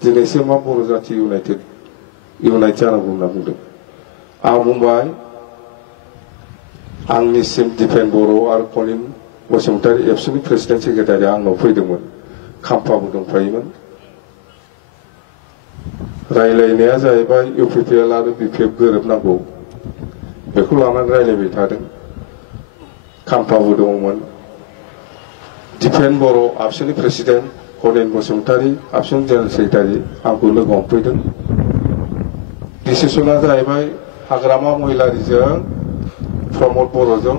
दिनैसिम मा बर' जाथि इउनाइट जानांगौ होनना बुंदों आं बुंबाय आंनिसिम दिपेन बर' आरो कनिन बसुमतारी एबसुनि प्रेसिडेन्ट सेक्रेटारि आंनाव फैदोंमोन खाम्फाबो दंफायोमोन रायलायनाया जाहैबाय इउपिपिएल आरो बिपिएफ गोरोबनांगौ बेखौ लानानै रायलायबाय थादों खाम्फाबो दंमोन दिपेन बर' आबसुनि प्रेसिडेन्ट कनिन बसुमतारी आबसुनि जेनेरेल सेक्रेटारि आंखौ लोगो हमफैदों डिसिसना जाहैबाय हाग्रामा महिलारिजों प्रमद बर'जों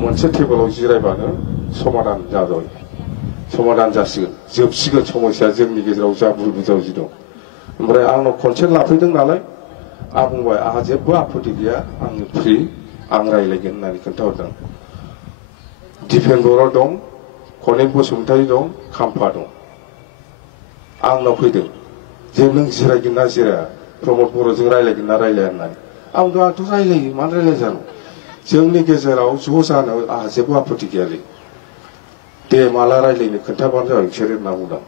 मोनसे टेबोलाव जिरायबानो समाधान जासिगोन जोबसिगोन समस्या जोंनि गेजेराव जा बुल बुजावजि दं ओमफ्राय आंनाव कनसेन्ट लाफैदों नालाय आं बुंबाय आंहा जेबो आपत्ति गैया आंनो फ्रि आं रायलायगोन होननानै खोन्थाहरदों दिपेन बर' दं कनिन बसुमतारी दं खाम्फा दं आंनाव फैदों जे नों जिरायगोन ना जिराया प्रमद बर'जों रायलायगोन ना रायलाया होननानै आंथ' रायलायो मानो रायलाय जानो जोंनि गेजेराव ज' जानो आंहा जेबो आपत्ति गैयालै दे माला रायलायनो खोन्थाबानो जाबाय बिसोर होनना बुंदों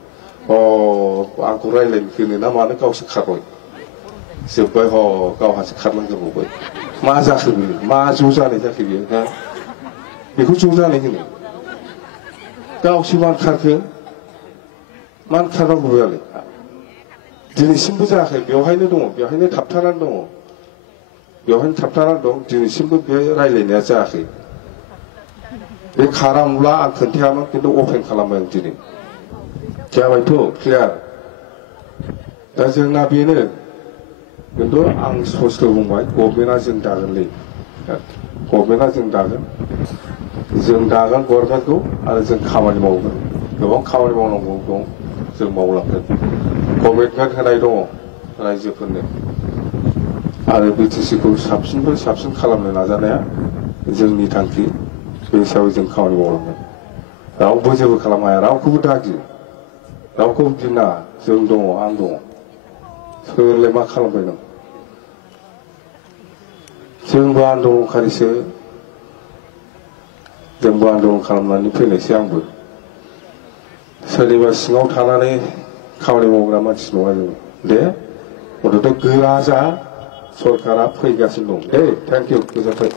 आंखौ रायलायनो होनो ना मानो गावसो खारबाय जोब्बाय गावहासो खारलांजोबबाय मा जाखो बियो मा ज' जानाय जाखो बियो हा बेखौ ज' जानाय होनो गावसो मानो खारखो मानो खारनांगौ बेलाय दिनैसिमबो जायाखै बेवहायनो दङ बेवहायनो थाबथानानै दं दिनैसिमबो बे रायलायनाया जायाखै बे खारामोब्ला आं खोन्थायामोन खिन्थु अपेन खालामबाय आं दिनै जाबायथ' क्लियार दा जोंना बेनो खिन्थु आं स्पष्ट बुंबाय गभर्नमेन्टआ जों दागोनलै गभर्नमेन्टआ जों दागोन गभर्नमेन्टखौ आरो जों खामानि मावगोन गोबां खामानि मावनांगौ दं जों मावलांगोन कमिटमेन्ट होनाय दङ रायजोफोरनो आरो बिटिसिखौ साबसिननिफ्राय साबसिन खालामनो नाजानाया जोंनि थांखि बे हिसाबै जों खामानि मावलांगोन रावबो जेबो खालामनो हाया रावखौबो दागि रावखौबो गिनाङा जों दङ आं दङ सोरलाय मा खालामबाय नों जोंबो आन्दलनखारिसो जोंबो आन्दलन खालामनानै फैनायसै आंबो सोरनिबा सिङाव थानानै खामानि मावग्रा मानसि नङा जों दे गथ'थ' गोरा जा सरकारा फैगासिनो दं दे थेंक इउ गोजोन्थों